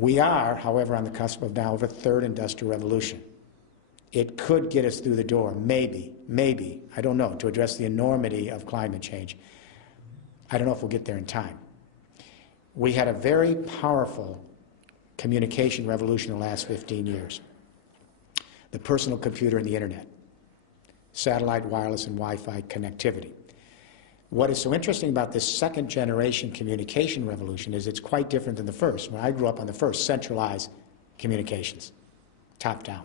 We are, however, on the cusp of now of a third industrial revolution. It could get us through the door, maybe, I don't know, to address the enormity of climate change. I don't know if we'll get there in time. We had a very powerful communication revolution in the last 15 years. The personal computer and the internet, satellite, wireless, and Wi-Fi connectivity. What is so interesting about this second generation communication revolution is it's quite different than the first. When I grew up on the first, centralized communications, top down.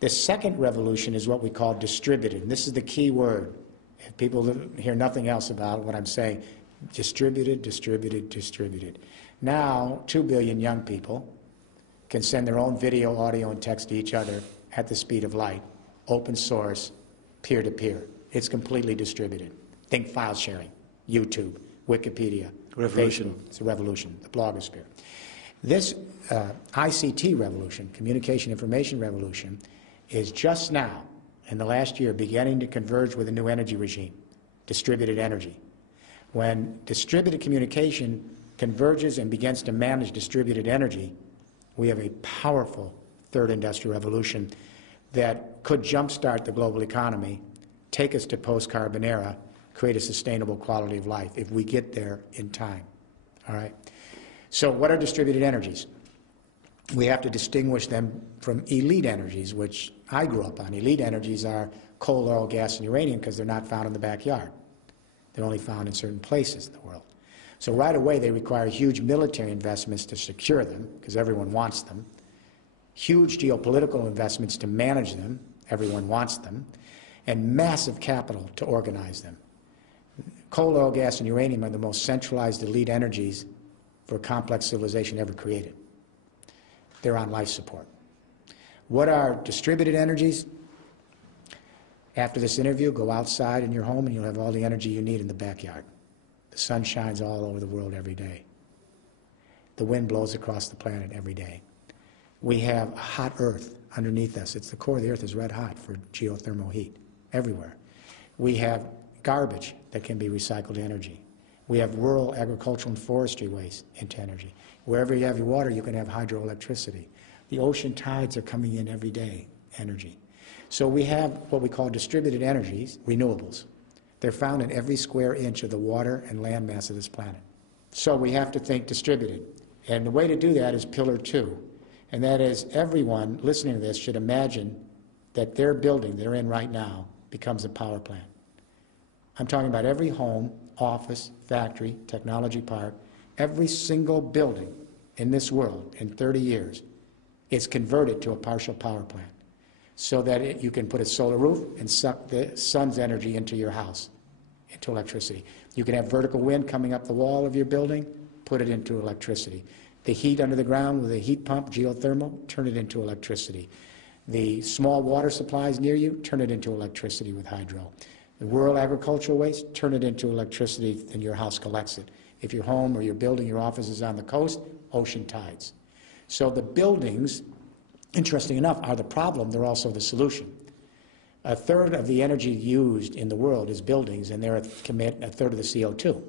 The second revolution is what we call distributed, and this is the key word. If people hear nothing else about what I'm saying, distributed, distributed, distributed. Now, 2 billion young people can send their own video, audio, and text to each other at the speed of light, open source, peer-to-peer. It's completely distributed. Think file sharing, YouTube, Wikipedia, revolution. Facebook. It's a revolution, the blogosphere. This ICT revolution, communication information revolution, is just now, in the last year, beginning to converge with a new energy regime, distributed energy. When distributed communication converges and begins to manage distributed energy, we have a powerful third industrial revolution that could jumpstart the global economy, take us to post-carbon era, create a sustainable quality of life if we get there in time. All right? So what are distributed energies? We have to distinguish them from elite energies, which I grew up on. Elite energies are coal, oil, gas, and uranium because they're not found in the backyard. They're only found in certain places in the world. So right away they require huge military investments to secure them because everyone wants them, huge geopolitical investments to manage them, everyone wants them, and massive capital to organize them. Coal, oil, gas, and uranium are the most centralized elite energies for a complex civilization ever created. They're on life support. What are distributed energies? After this interview, go outside in your home and you'll have all the energy you need in the backyard. The sun shines all over the world every day. The wind blows across the planet every day. We have a hot earth underneath us. It's the core of the earth is red hot for geothermal heat everywhere. We have garbage that can be recycled energy. We have rural agricultural and forestry waste into energy. Wherever you have your water, you can have hydroelectricity. The ocean tides are coming in every day, energy. So we have what we call distributed energies, renewables. They're found in every square inch of the water and land mass of this planet. So we have to think distributed. And the way to do that is pillar 2. And that is everyone listening to this should imagine that their building they're in right now becomes a power plant. I'm talking about every home, office, factory, technology park, every single building in this world in 30 years is converted to a partial power plant so that you can put a solar roof and suck the sun's energy into your house, into electricity. You can have vertical wind coming up the wall of your building, put it into electricity. The heat under the ground with a heat pump, geothermal, turn it into electricity. The small water supplies near you, turn it into electricity with hydro. The rural agricultural waste, turn it into electricity and your house collects it. If your home or your building, your office is on the coast, ocean tides. So the buildings, interesting enough, are the problem, they're also the solution. A third of the energy used in the world is buildings, and they commit a third of the CO2.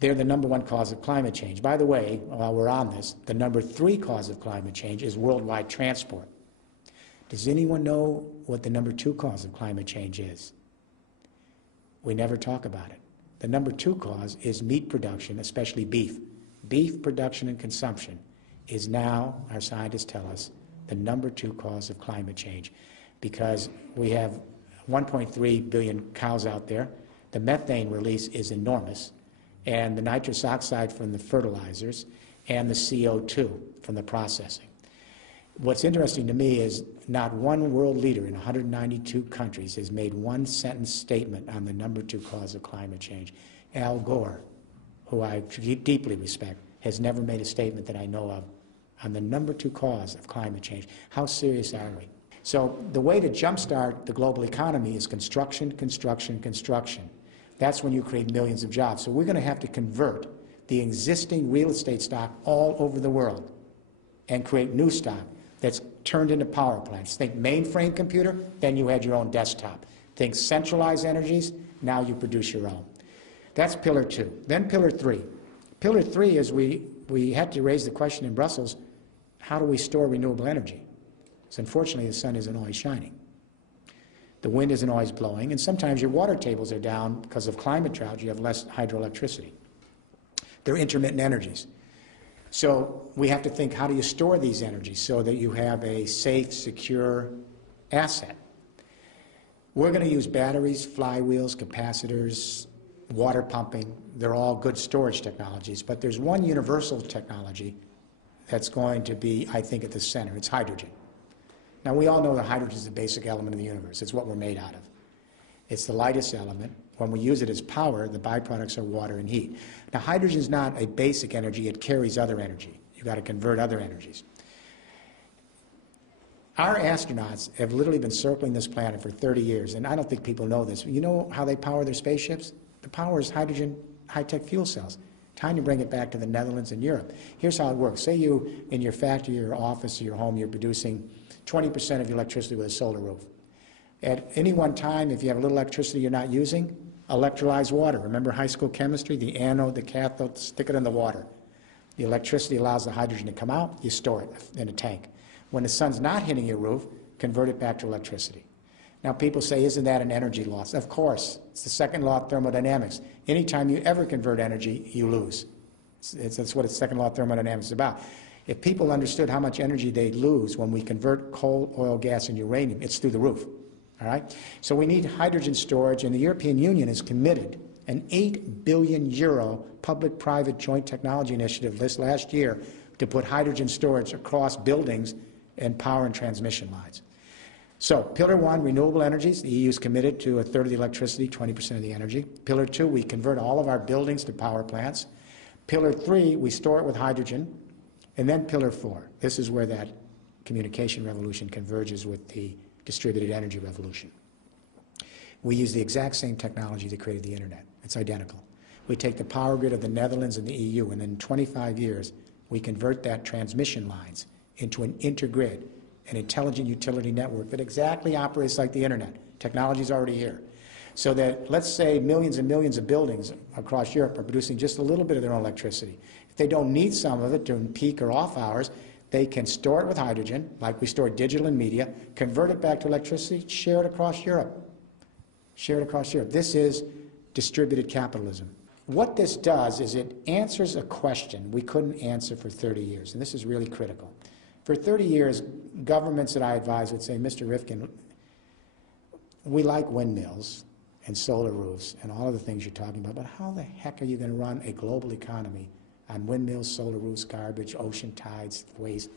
They're the #1 cause of climate change. By the way, while we're on this, the #3 cause of climate change is worldwide transport. Does anyone know what the #2 cause of climate change is? We never talk about it. The #2 cause is meat production, especially beef. Beef production and consumption is now, our scientists tell us, the #2 cause of climate change because we have 1.3 billion cows out there. The methane release is enormous, and the nitrous oxide from the fertilizers and the CO2 from the processing. What's interesting to me is not one world leader in 192 countries has made one sentence statement on the #2 cause of climate change. Al Gore, who I deeply respect, has never made a statement that I know of on the #2 cause of climate change. How serious are we? So the way to jumpstart the global economy is construction, construction, construction. That's when you create millions of jobs. So we're going to have to convert the existing real estate stock all over the world and create new stock that's turned into power plants. Think mainframe computer, then you had your own desktop. Think centralized energies, now you produce your own. That's pillar 2. Then pillar 3. Pillar 3 is we we had to raise the question in Brussels, how do we store renewable energy? So unfortunately, the sun isn't always shining. The wind isn't always blowing, and sometimes your water tables are down because of climate drought. You have less hydroelectricity. They're intermittent energies. So we have to think, how do you store these energies so that you have a safe, secure asset? We're going to use batteries, flywheels, capacitors, water pumping. They're all good storage technologies, but there's one universal technology that's going to be, I think, at the center. It's hydrogen. Now, we all know that hydrogen is the basic element of the universe. It's what we're made out of. It's the lightest element. When we use it as power, the byproducts are water and heat. Now, hydrogen is not a basic energy. It carries other energy. You've got to convert other energies. Our astronauts have literally been circling this planet for 30 years, and I don't think people know this. You know how they power their spaceships? The power is hydrogen high-tech fuel cells. Time to bring it back to the Netherlands and Europe. Here's how it works. Say you, in your factory, your office, your home, you're producing 20% of your electricity with a solar roof. At any one time, if you have a little electricity you're not using, electrolyze water. Remember high school chemistry? The anode, the cathode, stick it in the water. The electricity allows the hydrogen to come out. You store it in a tank. When the sun's not hitting your roof, convert it back to electricity. Now, people say, isn't that an energy loss? Of course. It's the second law of thermodynamics. Anytime you ever convert energy, you lose. That's what the second law of thermodynamics is about. If people understood how much energy they'd lose when we convert coal, oil, gas, and uranium, it's through the roof. All right? So we need hydrogen storage, and the European Union is committed an €8 billion public-private joint technology initiative this last year to put hydrogen storage across buildings and power and transmission lines. So, Pillar 1, renewable energies. The EU is committed to a third of the electricity, 20% of the energy. Pillar 2, we convert all of our buildings to power plants. Pillar 3, we store it with hydrogen. And then Pillar 4, this is where that communication revolution converges with the distributed energy revolution. We use the exact same technology that created the Internet. It's identical. We take the power grid of the Netherlands and the EU, and in 25 years, we convert that transmission lines into an intergrid, an intelligent utility network that exactly operates like the Internet. Technology is already here. So that, let's say, millions and millions of buildings across Europe are producing just a little bit of their own electricity. If they don't need some of it during peak or off hours, they can store it with hydrogen, like we store digital and media, convert it back to electricity, share it across Europe. Share it across Europe. This is distributed capitalism. What this does is it answers a question we couldn't answer for 30 years, and this is really critical. For 30 years, governments that I advise would say, Mr. Rifkin, we like windmills and solar roofs and all of the things you're talking about, but how the heck are you going to run a global economy on windmills, solar roofs, garbage, ocean tides, waste?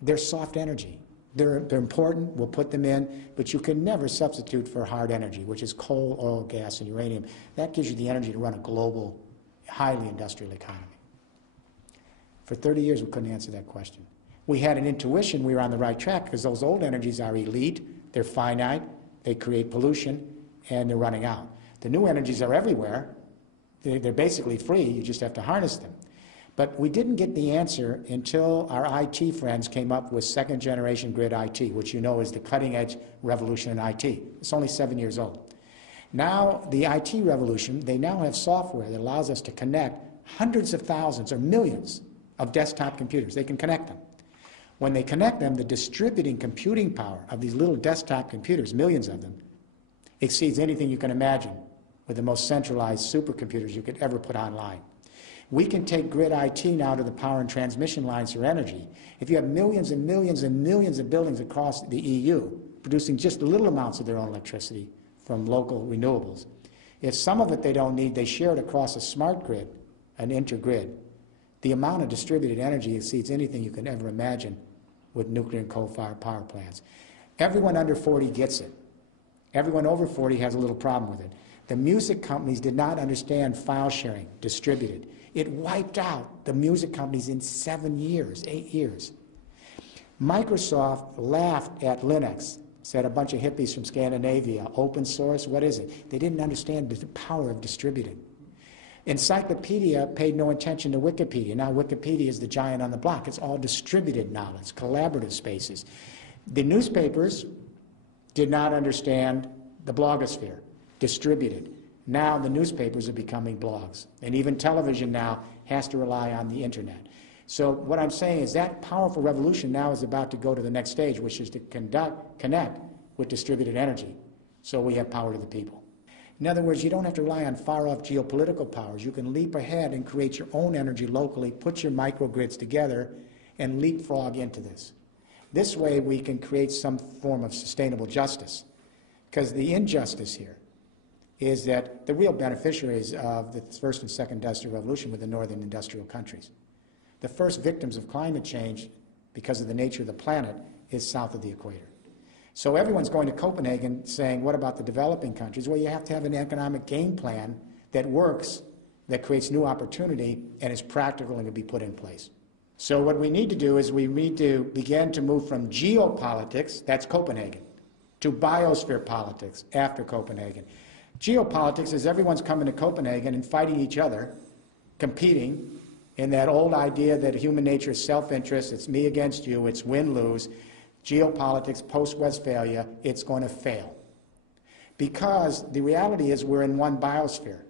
They're soft energy. They're important, we'll put them in, but you can never substitute for hard energy, which is coal, oil, gas, and uranium. That gives you the energy to run a global, highly industrial economy. For 30 years, we couldn't answer that question. We had an intuition we were on the right track because those old energies are elite, they're finite, they create pollution, and they're running out. The new energies are everywhere. They're basically free, you just have to harness them. But we didn't get the answer until our IT friends came up with second-generation grid IT, which you know is the cutting-edge revolution in IT. It's only 7 years old. Now, the IT revolution, they now have software that allows us to connect hundreds of thousands or millions of desktop computers. They can connect them. When they connect them, the distributing computing power of these little desktop computers, millions of them, exceeds anything you can imagine with the most centralized supercomputers you could ever put online. We can take grid IT now to the power and transmission lines for energy. If you have millions and millions and millions of buildings across the EU producing just little amounts of their own electricity from local renewables, if some of it they don't need, they share it across a smart grid, an intergrid. The amount of distributed energy exceeds anything you can ever imagine with nuclear and coal-fired power plants. Everyone under 40 gets it. Everyone over 40 has a little problem with it. The music companies did not understand file sharing, distributed. It wiped out the music companies in 7 years, 8 years. Microsoft laughed at Linux, said a bunch of hippies from Scandinavia, open source, what is it? They didn't understand the power of distributed. Encyclopedia paid no attention to Wikipedia. Now Wikipedia is the giant on the block. It's all distributed knowledge, collaborative spaces. The newspapers did not understand the blogosphere, distributed. Now the newspapers are becoming blogs, and even television now has to rely on the internet. So what I'm saying is that powerful revolution now is about to go to the next stage, which is to connect with distributed energy, so we have power to the people. In other words, you don't have to rely on far-off geopolitical powers. You can leap ahead and create your own energy locally, put your microgrids together, and leapfrog into this. This way we can create some form of sustainable justice, because the injustice here is that the real beneficiaries of the first and second industrial revolution were the northern industrial countries. The first victims of climate change, because of the nature of the planet, is south of the equator. So everyone's going to Copenhagen saying, what about the developing countries? Well, you have to have an economic game plan that works, that creates new opportunity, and is practical and can be put in place. So what we need to do is we need to begin to move from geopolitics, that's Copenhagen, to biosphere politics after Copenhagen. Geopolitics is everyone's coming to Copenhagen and fighting each other, competing in that old idea that human nature is self-interest, it's me against you, it's win-lose. Geopolitics, post-Westphalia, it's going to fail. Because the reality is we're in one biosphere.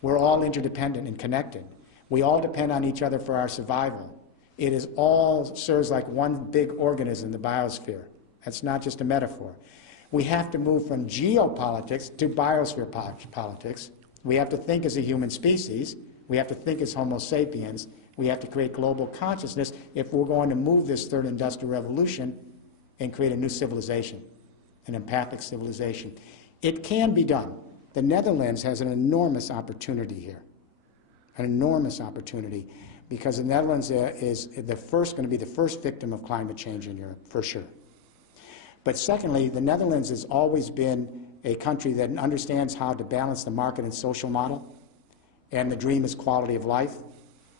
We're all interdependent and connected. We all depend on each other for our survival. It is all serves like one big organism, the biosphere. That's not just a metaphor. We have to move from geopolitics to biosphere politics. We have to think as a human species. We have to think as Homo sapiens. We have to create global consciousness if we're going to move this third industrial revolution and create a new civilization, an empathic civilization. It can be done. The Netherlands has an enormous opportunity here, an enormous opportunity, because the Netherlands is going to be the first victim of climate change in Europe, for sure. But secondly, the Netherlands has always been a country that understands how to balance the market and social model, and the dream is quality of life.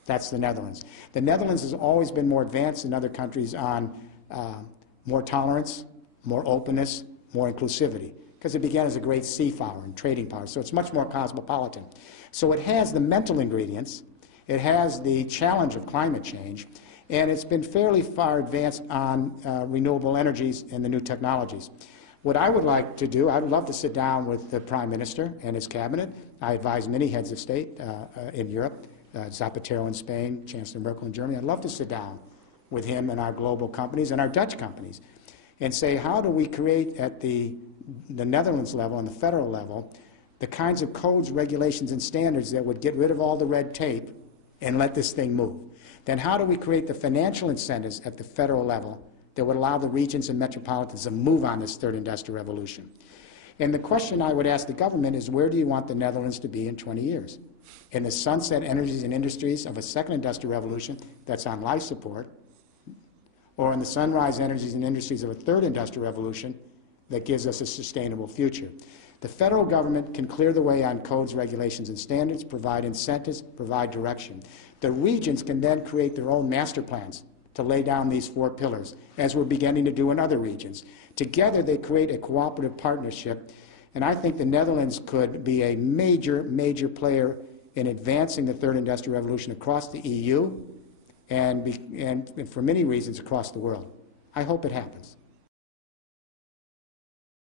That's the Netherlands. The Netherlands has always been more advanced than other countries on more tolerance, more openness, more inclusivity, because it began as a great sea power and trading power, so it's much more cosmopolitan. So it has the mental ingredients, it has the challenge of climate change, and it's been fairly far advanced on renewable energies and the new technologies. What I would like to do, I'd love to sit down with the Prime Minister and his cabinet. I advise many heads of state in Europe, Zapatero in Spain, Chancellor Merkel in Germany. I'd love to sit down with him and our global companies and our Dutch companies and say, how do we create at the Netherlands level and the federal level the kinds of codes, regulations, and standards that would get rid of all the red tape and let this thing move? Then how do we create the financial incentives at the federal level that would allow the regions and metropolitans to move on this third industrial revolution? And the question I would ask the government is, where do you want the Netherlands to be in 20 years? In the sunset energies and industries of a second industrial revolution that's on life support, or in the sunrise energies and industries of a third industrial revolution that gives us a sustainable future? The federal government can clear the way on codes, regulations, and standards, provide incentives, provide direction. The regions can then create their own master plans to lay down these 4 pillars, as we're beginning to do in other regions. Together they create a cooperative partnership, and I think the Netherlands could be a major, major player in advancing the third industrial revolution across the EU and for many reasons across the world. I hope it happens.